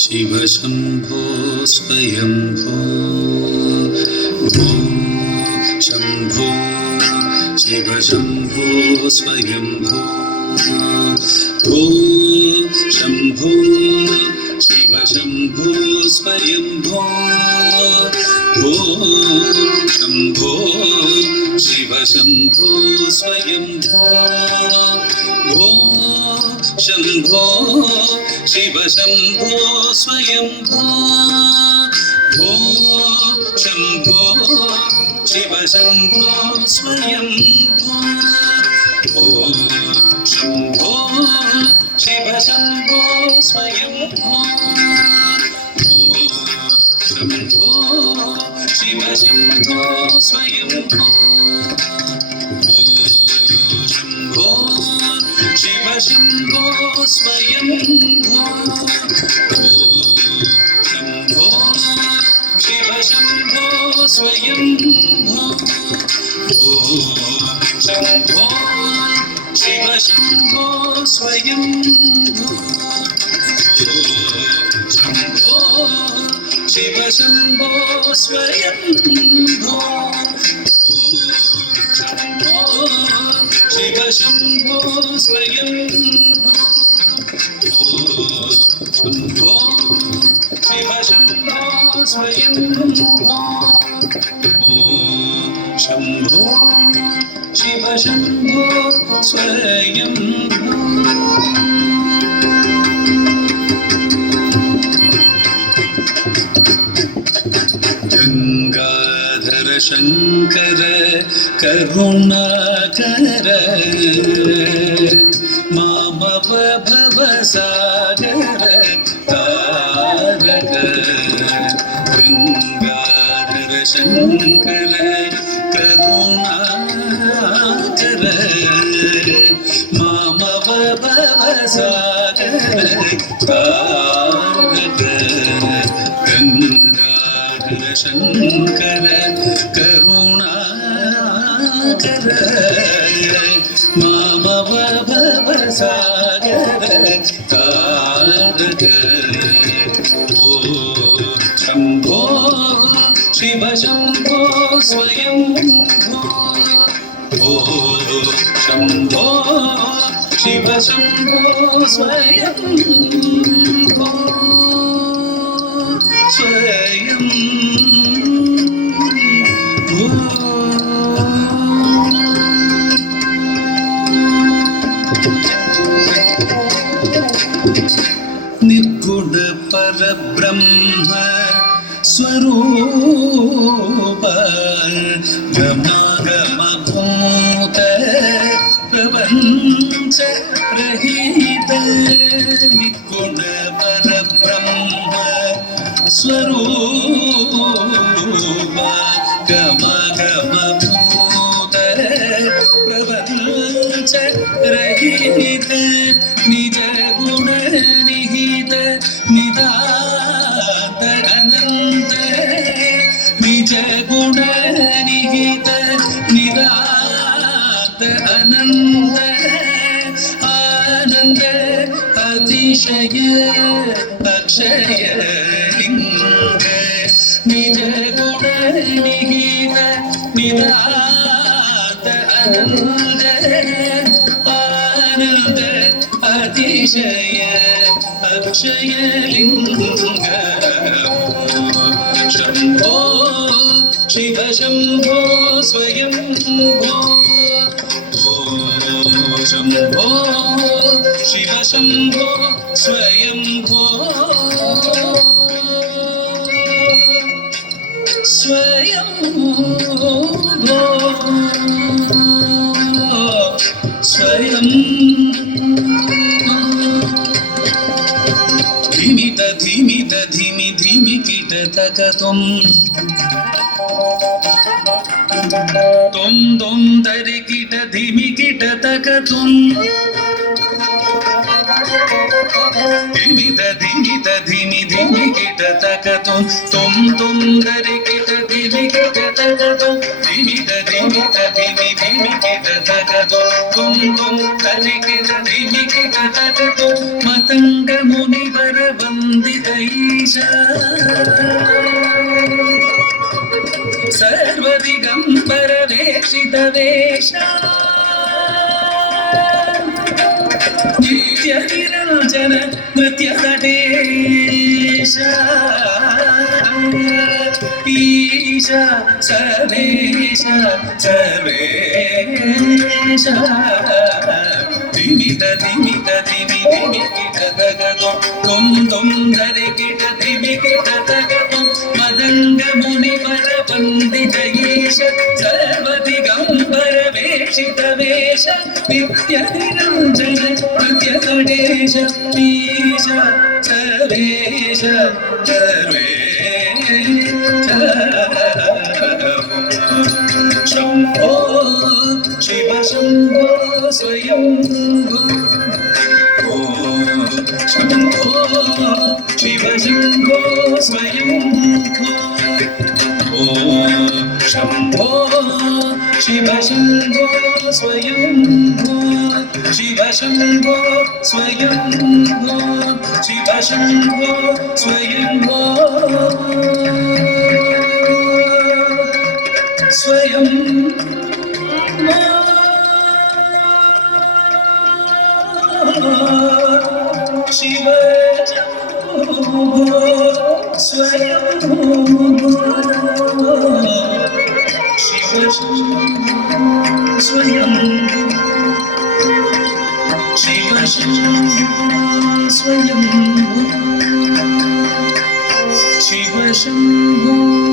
शिव शम्भो स्वयंभो भो शम्भो शिव शम्भो स्वयंभो भो शम्भो शिव शम्भो स्वयंभो भो शम्भो शिव शम्भो स्वयंभो भो शम्भो शिव शम्भो स्वयंभो भो शम्भो शिव शम्भो स्वयंभो भो शम्भो शिव शम्भो स्वयंभो भो शम्भो शिव शम्भो स्वयंभो शम्भो शिव शम्भो स्वयंभो शम्भो शिव शम्भो स्वयंभो शम्भो शिव शम्भो स्वयंभो शम्भो शिव शम्भो स्वयंभो शम्भो शिव शम्भो स्वयंभो शम्भो शिव शम्भो स्वयंभो शम्भो शिव शम्भो स्वयंभो गंगाधर शंकर करुणाकर मामव भवसागर तारक गंगाधर शंकर करुणाकर मामव भवसागर तारक गंगाधर शंकर करुणाकर मामव भवसागर तारक ओ शम्भो शिव शम्भो स्वयंभो ओ शम्भो शिव शम्भो स्वयंभो स्वयंभो निर्गुण परब्रह्म स्वरूप गमागमभूत प्रपञ्च रहित निर्गुण परब्रह्म स्वरूप गमागमभूत प्रपञ्च रहित निज गुण निहित निदात अनंत निज गुण निहित निदात अनंत आनंद अतिशय अक्षय लिंग निज गुण निहित निदात अनंत आनंद अतिशय अक्षय लिंग शम्भो शिव शम्भो स्वयंभो शम्भो शिव शम्भो स्वयंभो स्वयंभो धिमित धिमित धिमि धिमि कीटतकतुम् तुम तुम तरि कीट धिमि कीटतकतुम् धिमित धिमित धिमि धिमि कीटतकतुम् तुम तुम तरि कीट धिमि कीटतकतुम् धिमित धिमित धिमि धिमि कीटतकतुम् तुम तुम तरि कीट धिमि कीटतकतुम् मतंग मुनिवर वंदितै सर्वदिगम्बर वेक्षित वेश नित्य निरञ्जन नृत्य नटेश ईश सर्वेश सर्वेश धिमित धिमित धिमि धिमि किट तगतो तुम दरे किट धिमि किट तगतो मदंग मुनिवर वंदित ईश सर्वदिगंबर वेषित वेश नित्य निरंजन नृत्य गणेश ईश सर्वेश सर्वेश शंभो शिव शंभो स्वयंभो शंभो शिव शंभो स्वयंभो शंभो शिव शंभो स्वयंभो शिव शंभो स्वयंभो शिव शंभो स्वयंभो स्वयं शिव स्वयं शिव स्वयं शिव स्वयं शिव शंभो